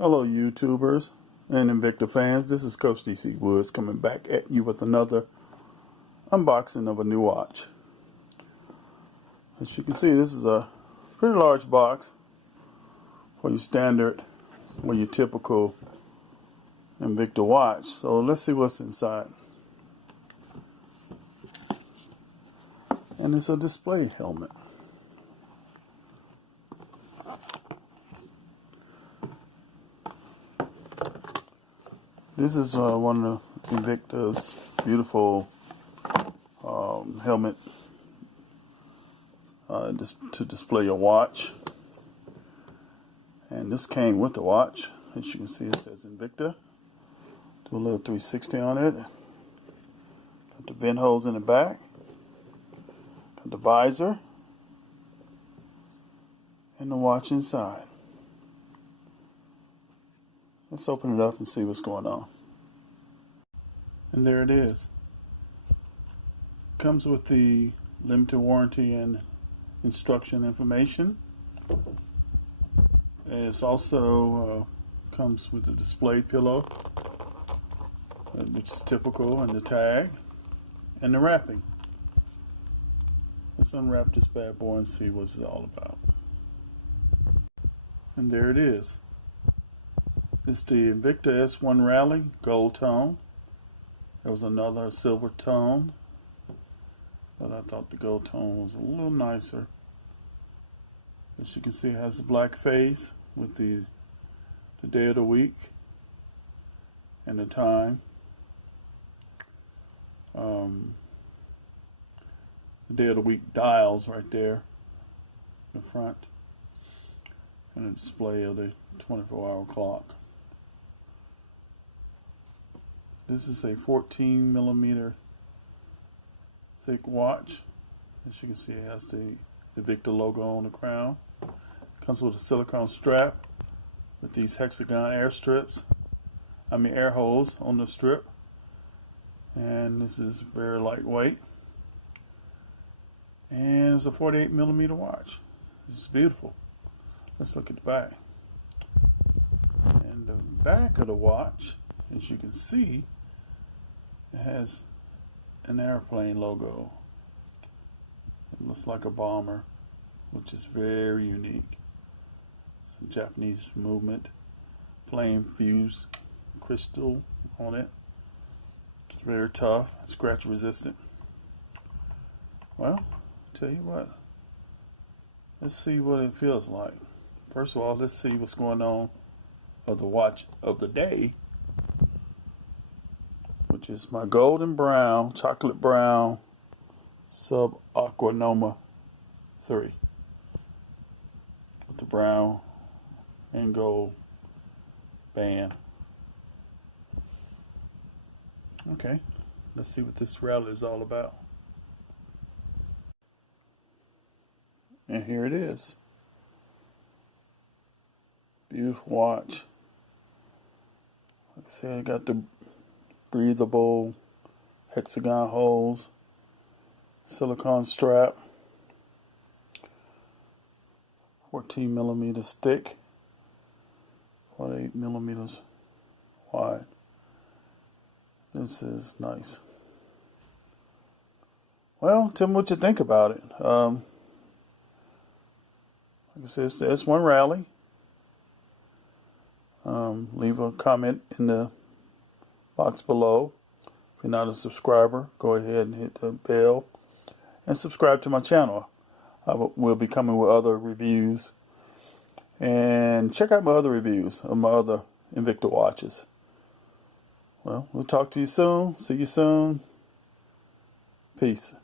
Hello YouTubers and Invicta fans, this is Coach DC Woods coming back at you with another unboxing of a new watch. As you can see, this is a pretty large box for your standard or your typical Invicta watch. So let's see what's inside. And it's a display helmet. This is one of Invicta's beautiful helmet to display your watch. And this came with the watch. As you can see, it says Invicta. Do a little 360 on it. Got the vent holes in the back. Got the visor. And the watch inside. Let's open it up and see what's going on. And there it is. Comes with the limited warranty and instruction information. It also comes with the display pillow, which is typical, and the tag, and the wrapping. Let's unwrap this bad boy and see what it's all about. And there it is. It's the Invicta S1 Rally gold tone. There was another silver tone, but I thought the gold tone was a little nicer. As you can see, it has the black face with the day of the week and the time. The day of the week dials right there in the front, and a display of the 24-hour clock. This is a 14 millimeter thick watch. As you can see, it has the Invicta logo on the crown. Comes with a silicone strap with these hexagon air holes on the strip. And this is very lightweight. And it's a 48 millimeter watch. This is beautiful. Let's look at the back. And the back of the watch, as you can see, it has an airplane logo. It looks like a bomber, which is very unique. It's a Japanese movement. Flame fused crystal on it. It's very tough, scratch resistant. Well, tell you what. Let's see what it feels like. First of all, let's see what's going on of the watch of the day, which is my golden brown, chocolate brown Sub Aquanoma 3 with the brown and gold band. Okay, let's see what this rally is all about. And here it is. Beautiful watch. Like I said, I got the breathable hexagon holes, silicone strap, 14 millimeters thick, 48 millimeters wide. This is nice. Well, tell me what you think about it. Like I said, it's the S1 Rally. Leave a comment in the box below. If you're not a subscriber, go ahead and hit the bell and subscribe to my channel. I will be coming with other reviews, and check out my other reviews of my other Invicta watches. Well, we'll talk to you soon. See you soon. Peace.